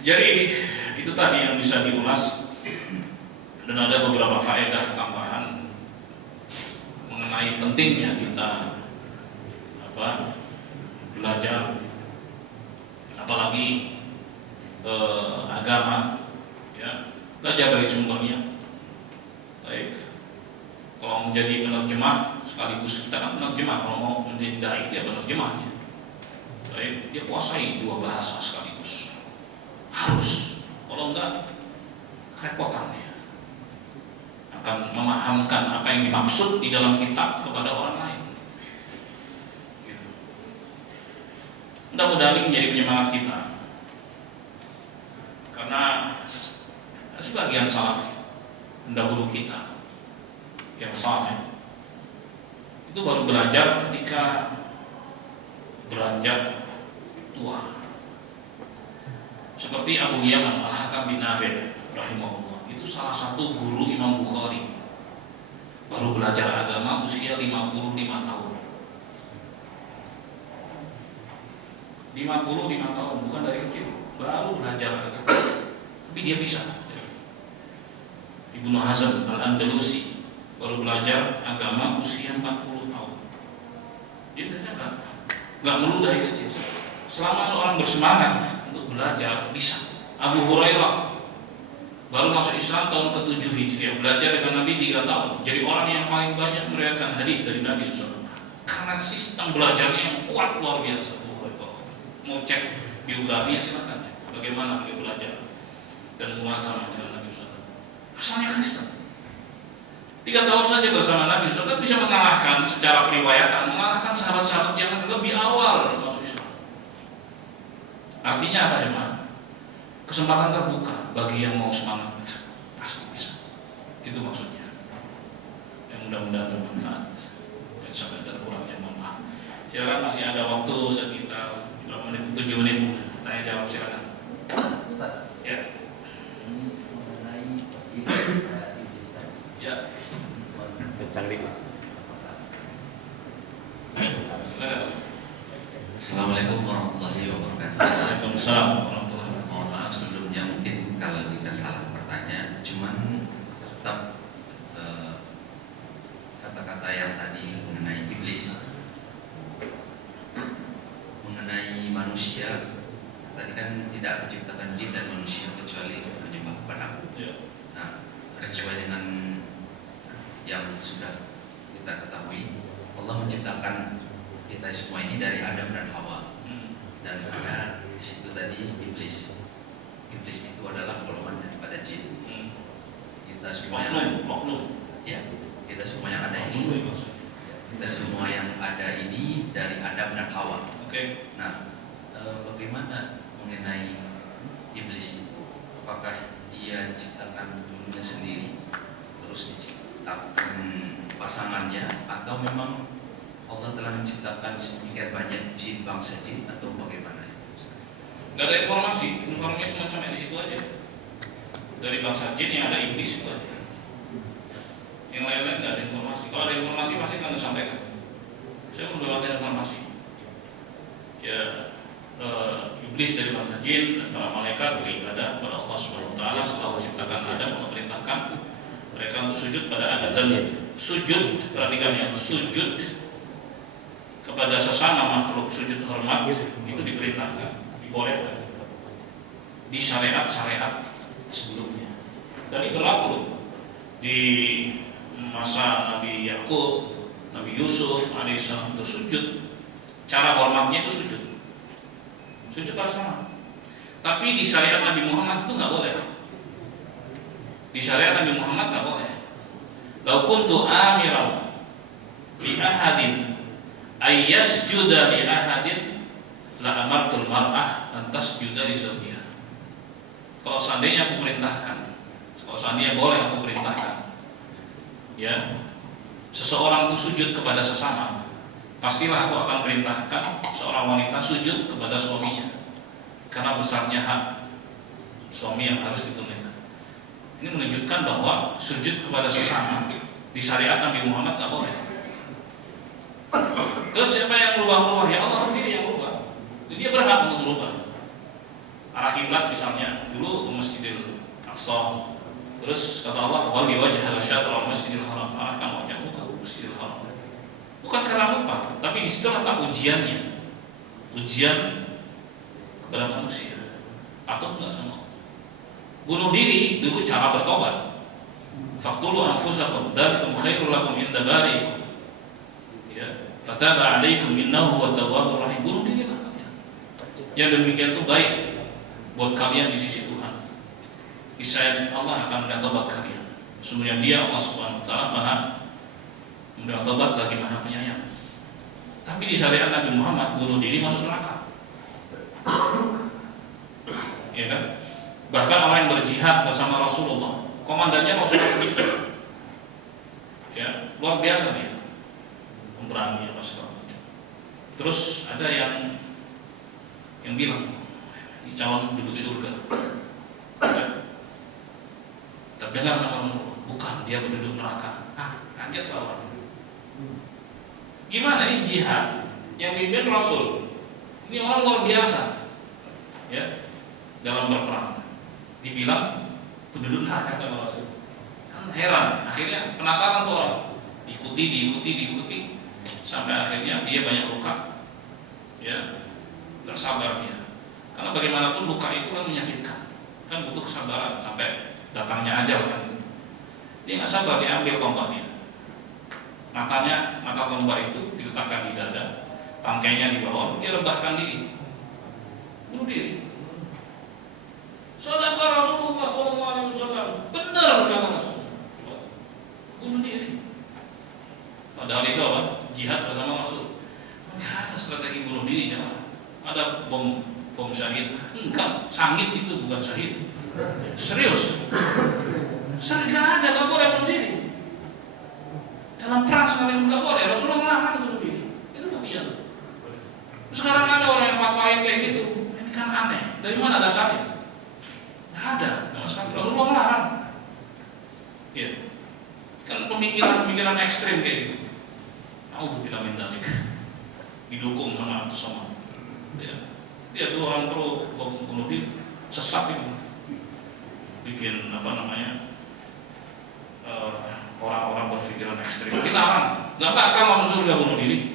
Jadi itu tadi yang bisa diulas, dan ada beberapa faedah tambahan mengenai pentingnya kita belajar, apalagi agama, ya, belajar dari sumbernya. Baik, kalau menjadi penerjemah sekaligus kita kan penerjemah, kalau mau menjadi dai dia penerjemahnya. Baik, dia kuasai dua bahasa sekaligus, harus. Kalau enggak, kerepotan dia akan memahamkan apa yang dimaksud di dalam kitab kepada orang lain. Gitu. Mudah-mudahan ini menjadi penyemangat kita, karena sebagian salaf pendahulu kita yang saleh itu baru belajar ketika beranjak tua. Seperti Abu Yaman Al-Hakam bin Nafi' rahimahullah, itu salah satu guru Imam Bukhari, baru belajar agama usia 55 tahun. 55 tahun, bukan dari kecil, baru belajar agama, tapi dia bisa. Ibnu Hazm Al-Andalusi baru belajar agama usia 40 tahun. Itu kan nggak melulu dari kecil. Selama seorang bersemangat untuk belajar, bisa. Abu Hurairah baru masuk Islam tahun ke-7 Hijriah, belajar dengan Nabi 3 tahun, jadi orang yang paling banyak meriwayatkan hadis dari Nabi SAW. Karena sistem belajarnya yang kuat luar biasa. Mau cek biografinya silahkan cek bagaimana beliau belajar dan muasabah dengan Nabi SAW. Asalnya Kristen, 3 tahun saja bersama Nabi SAW bisa mengalahkan secara periwayatan, mengalahkan sahabat-sahabat yang lebih awal masuk Islam. Artinya apa jemaah? Kesempatan terbuka bagi yang mau semangat, pasti bisa. Itu maksudnya. Yang mudah-mudahan bermanfaat. Dan sampai terkurangnya mohon maaf. Silakan, masih ada waktu sekitar berapa menit, 7 menit. Tanya jawab silakan. Ustaz. Ya. Ini mengenai iblis tadi. Ya. Silakan. Assalamualaikum warahmatullahi wabarakatuh. Waalaikumsalam warahmatullahi wabarakatuh. Mohon maaf sebelumnya mungkin kalau jika salah bertanya, cuman tetap kata-kata yang tadi mengenai iblis, mengenai manusia, tadi kan tidak menciptakan jin dan manusia kecuali untuk menyembah kepadaku. Ya. Nah, sesuai dengan yang sudah kita ketahui, Allah menciptakan kita semua ini dari Adam dan Hawa, dan ada di situ tadi iblis. Iblis itu adalah golongan daripada jin. Kita semua yang kita semua yang ada ini, kita semua yang ada ini dari Adam dan Hawa. Oke. Nah, bagaimana mengenai iblis itu? Apakah dia diciptakan dulunya sendiri, terus diciptakan pasangannya, atau memang Allah telah menciptakan sedemikian banyak jin, bangsa jin, atau bagaimana? Gak ada informasi cuma sampai di situ aja. Dari bangsa jin yang ada iblis itu aja. Yang lain-lain gak ada informasi. Kalau ada informasi pasti akan disampaikan. Saya mendapatkan informasi. Ya, iblis dari bangsa jin dan para malaikat beribadah kepada Allah SWT setelah menciptakan Adam. Allah perintahkan mereka untuk sujud pada Adam, dan sujud, perhatikan ya, sujud kepada sesama makhluk, sujud hormat itu diperintahkan, dibolehkan di syariat-syariat sebelumnya. Dan ini berlaku loh di masa Nabi Yakub, Nabi Yusuf alaihissalam itu sujud. Cara hormatnya itu sujud bersama. Tapi di syariat Nabi Muhammad itu nggak boleh. Di syariat Nabi Muhammad nggak boleh. Lau kuntu amiran li ahadin ayyasjuda li ahadin la amartul mar'ah an tasjuda li zawjiha. Kalau seandainya aku perintahkan, kalau seandainya boleh aku perintahkan, ya, seseorang itu sujud kepada sesama, pastilah aku akan perintahkan seorang wanita sujud kepada suaminya, karena besarnya hak suami yang harus ditunaikan. Ini menunjukkan bahwa sujud kepada sesama di syariat Nabi Muhammad nggak boleh. Terus siapa yang merubah? Ya Allah sendiri yang merubah. Jadi dia berhak untuk merubah arah kiblat misalnya. Dulu ke Masjidil Aqsa, terus kata Allah walli wajhaka syatral Masjidil Haram, arahkan wajahmu ke Masjidil Haram. Bukan karena lupa, tapi di situ letak ujiannya, ujian kepada manusia. Patuh nggak sama Allah? Bunuh diri dulu cara bertobat. Faqtulu anfusakum dzalikum khairul lakum inda bariikum. Ya, fataba 'alaikum innahu huwat tawwabur rahim. Bunuh diri lah kalian. Yang demikian itu baik buat kalian di sisi Tuhan. Niscaya Allah akan menerima tobat kalian. Sesungguhnya Dia Allah Subhanahu wa taala Maha menerima tobat lagi Maha Penyayang. Tapi di syariat Nabi Muhammad bunuh diri masuk neraka. Ya kan? Bahkan orang yang berjihad bersama Rasulullah, komandannya Rasulullah sendiri, ya luar biasa dia, pemberani apa segala macam. Terus ada yang bilang ini calon duduk surga, ya. Terdengar sama Rasulullah, bukan, dia berduduk neraka. Kaget lah orang. Gimana ini jihad yang pimpin Rasul? Ini orang luar biasa, ya, dalam berperang. Dibilang penduduk neraka sama Rasul, kan heran. Akhirnya penasaran tuh orang, diikuti sampai akhirnya dia banyak luka, ya, nggak sabar dia. Karena bagaimanapun luka itu kan menyakitkan, kan butuh kesabaran sampai datangnya ajal kan. Dia nggak sabar, dia ambil tombaknya, mata tombak itu diletakkan di dada, tangkainya di bawah, dia rebahkan diri, bunuh diri. Sadaqah Rasulullah SAW, benar kata Rasulullah, bunuh diri. Padahal itu apa? Jihad bersama Rasul. Enggak ada strategi bunuh diri, jangan. Ada bom syahid, enggak, sangit itu bukan syahid. Serius, enggak ada, enggak boleh bunuh diri. Dalam perang sekalipun enggak boleh. Rasulullah melarang bunuh diri. Itu buktinya. Sekarang ada orang yang fatwain kayak gitu. Ini kan aneh. Dari mana dasarnya? Ada, sama sekali. Rasulullah melarang. Ya, kan pemikiran ekstrim kayak gitu. Auzubillahi min dzalik. Didukung sama Somad. Ya, dia tuh orang pro bunuh diri, sesat itu. Bikin orang-orang berpikiran ekstrim. Dilarang. Nggak bakal masuk surga bunuh diri.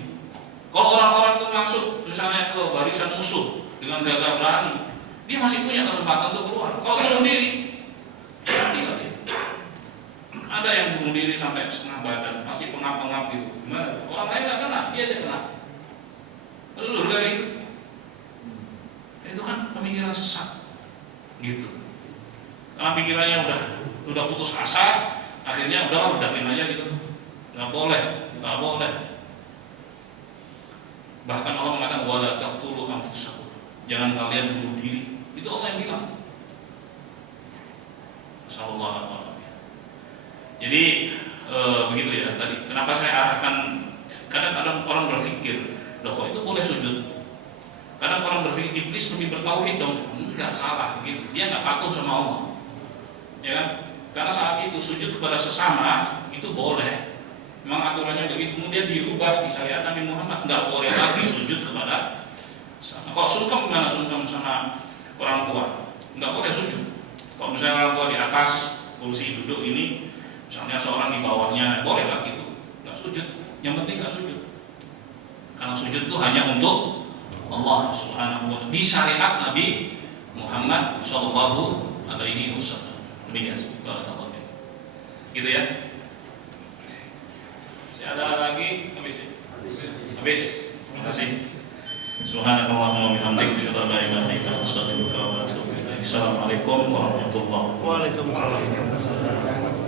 Kalau orang-orang itu masuk misalnya ke barisan musuh dengan gagah berani, dia masih punya kesempatan untuk keluar. Kalau bunuh diri, matilah dia. Ada yang bunuh diri sampai setengah badan, masih pengap-pengap gitu. Gimana? Orang lain nggak kena, dia aja kena. Lalu kayak itu. Itu kan pemikiran sesat, gitu. Karena pikirannya udah putus asa, akhirnya udah udahin aja gitu. Nggak boleh. Bahkan Allah mengatakan wala taqtulu anfusakum. Jangan kalian bunuh diri. Itu Allah yang bilang. Sallallahu. Jadi begitu ya tadi. Kenapa saya arahkan? Kadang-kadang orang berpikir, loh kok itu boleh sujud? Kadang orang berpikir iblis lebih bertauhid dong. Enggak, salah gitu. Dia nggak patuh sama Allah. Ya kan? Karena saat itu sujud kepada sesama itu boleh. Memang aturannya begitu. Kemudian dirubah di syariat Nabi Muhammad, nggak boleh lagi sujud kepada sama. Kalau sungkem gimana? Sungkem sama orang tua, nggak boleh sujud. Kalau misalnya orang tua di atas kursi duduk ini, misalnya seorang di bawahnya, boleh lah gitu, nggak sujud. Yang penting nggak sujud. Karena sujud itu hanya untuk Allah Subhanahu wa taala di syariat Nabi Muhammad Shallallahu Alaihi Wasallam. Demikian, barakallahu fiik. Gitu ya. Masih ada lagi? Habis. Terima kasih. Subhanakallahumma wa bihamdika asyhadu an la ilaha illa anta astaghfiruka wa atubu ilaik. Assalamualaikum warahmatullahi wabarakatuh. Waalaikumsalam.